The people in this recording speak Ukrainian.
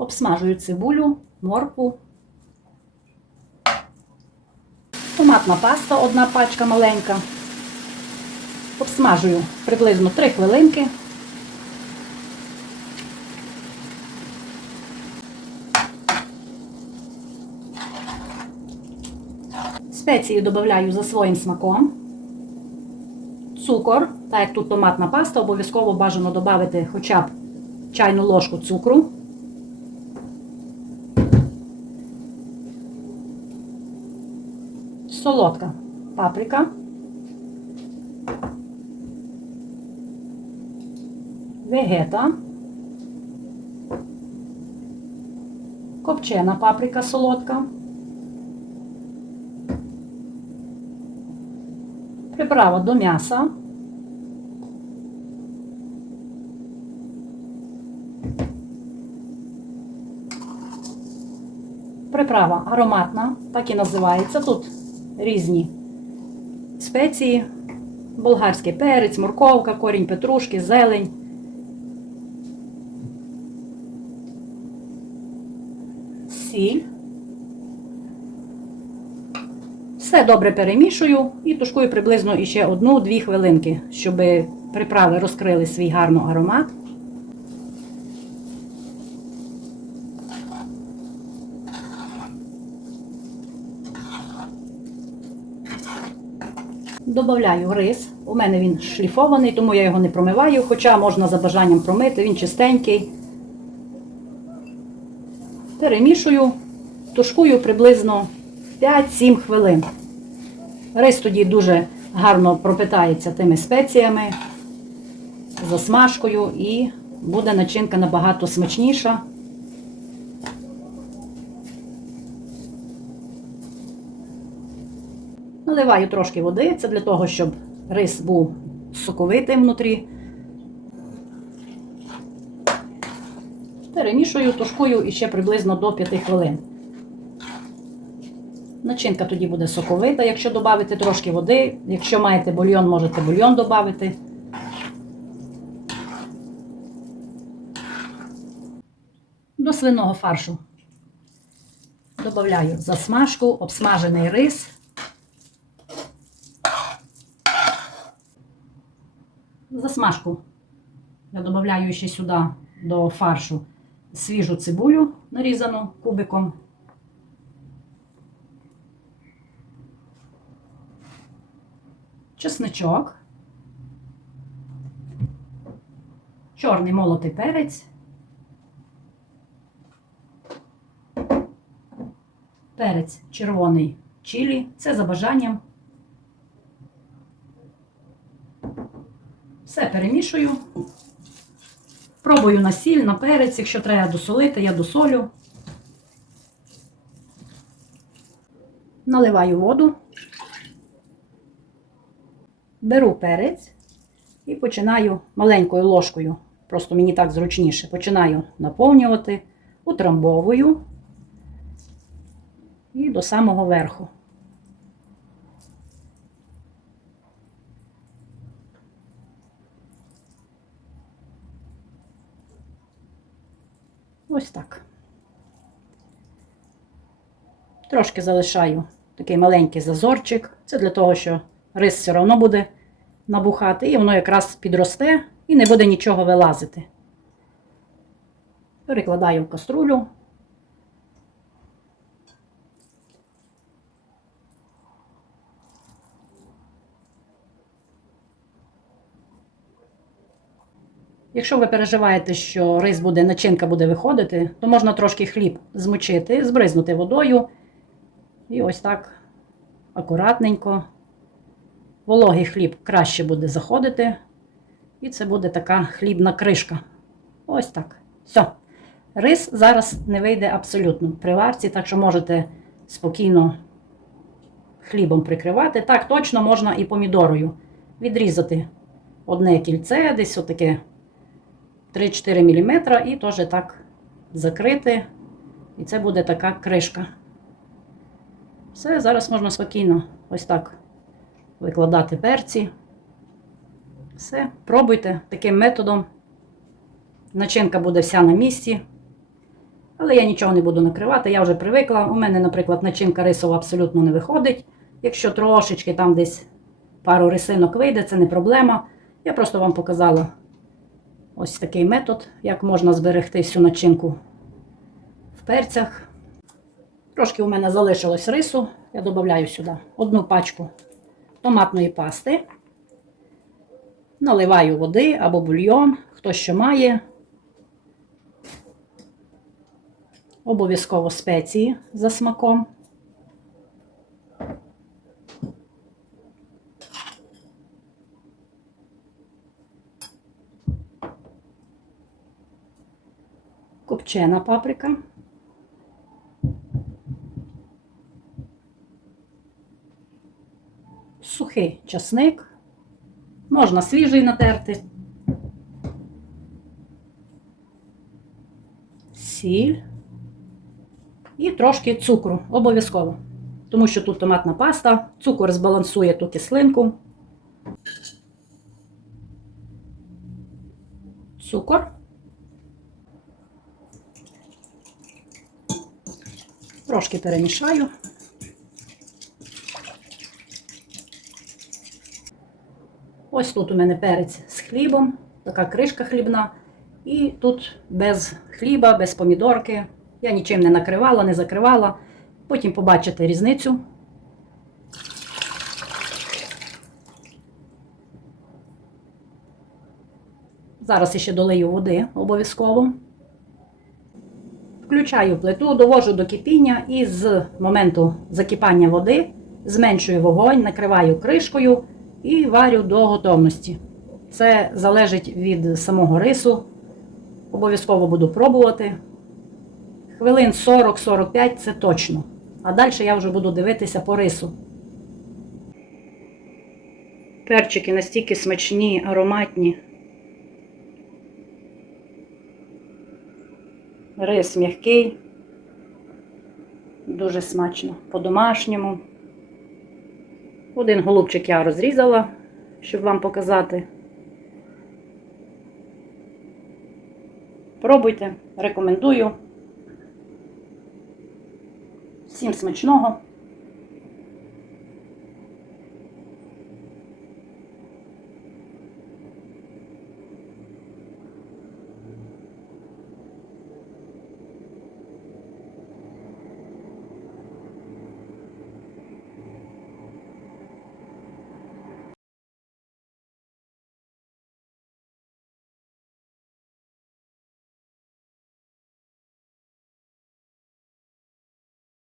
Обсмажую цибулю, моркву. Томатна паста, одна пачка маленька. Обсмажую приблизно 3 хвилинки. Спеції додаю за своїм смаком. Цукор, так як тут томатна паста, обов'язково бажано додати хоча б чайну ложку цукру. Солодка паприка. Вегета. Копчена паприка солодка. Приправа до м'яса. Приправа ароматна, так і називається. Тут різні спеції, болгарський перець, морковка, корінь петрушки, зелень. Сіль. Все добре перемішую і тушкую приблизно іще 1-2 хвилинки, щоб приправи розкрили свій гарний аромат. Добавляю рис. У мене він шліфований, тому я його не промиваю, хоча можна за бажанням промити, він чистенький. Перемішую, тушкую приблизно 5-7 хвилин. Рис тоді дуже гарно пропитається тими спеціями, засмажкою і буде начинка набагато смачніша. Наливаю трошки води, це для того, щоб рис був соковитим внутрі. Перемішую, тушкую іще приблизно до 5 хвилин. Начинка тоді буде соковита, якщо додати трошки води. Якщо маєте бульйон, можете бульйон додати. До свиного фаршу додаю засмажку, обсмажений рис. Засмажку я додаю ще сюди до фаршу свіжу цибулю, нарізану кубиком. чесничок, чорний молотий перець, перець червоний чилі, це за бажанням. Все перемішую. Пробую на сіль, на перець, якщо треба досолити, я досолю. Наливаю воду. Беру перець і починаю маленькою ложкою, просто мені так зручніше, починаю наповнювати, утрамбовую і до самого верху. Ось так. Трошки залишаю такий маленький зазорчик. Це для того, що рис все одно буде набухати, і воно якраз підросте і не буде нічого вилазити. Перекладаю в каструлю. Якщо ви переживаєте, що рис буде, начинка буде виходити, то можна трошки хліб змочити, збризнути водою. І ось так акуратненько. Вологий хліб краще буде заходити. І це буде така хлібна кришка. Ось так. Все. Рис зараз не вийде абсолютно при варці, так що можете спокійно хлібом прикривати. Так, точно можна і помідорою відрізати одне кільце, десь отаке 3-4 мм, і теж так закрити. І це буде така кришка. Все, зараз можна спокійно ось так викладати перці. Все, пробуйте таким методом. Начинка буде вся на місці. Але я нічого не буду накривати, я вже привикла. У мене, наприклад, начинка рисова абсолютно не виходить. Якщо трошечки там десь пару рисинок вийде, це не проблема. Я просто вам показала ось такий метод, як можна зберегти всю начинку в перцях. Трошки у мене залишилось рису. Я додаю сюди одну пачку томатної пасти. Наливаю води або бульйон, хто що має. Обов'язково спеції за смаком. Копчена паприка. Сухий часник. Можна свіжий натерти. Сіль. І трошки цукру, обов'язково. Тому що тут томатна паста, цукор збалансує ту кислинку. Цукор. Трошки перемішаю. Ось тут у мене перець з хлібом, така кришка хлібна. І тут без хліба, без помідорки. Я нічим не накривала, не закривала. Потім побачите різницю. Зараз ще долию води обов'язково. Включаю плиту, довожу до кипіння і з моменту закипання води зменшую вогонь, накриваю кришкою і варю до готовності. Це залежить від самого рису. Обов'язково буду пробувати. Хвилин 40-45 це точно. А далі я вже буду дивитися по рису. Перчики настільки смачні, ароматні. Рис м'який. Дуже смачно. По-домашньому. Один голубчик я розрізала, щоб вам показати. Пробуйте, рекомендую. Всім смачного!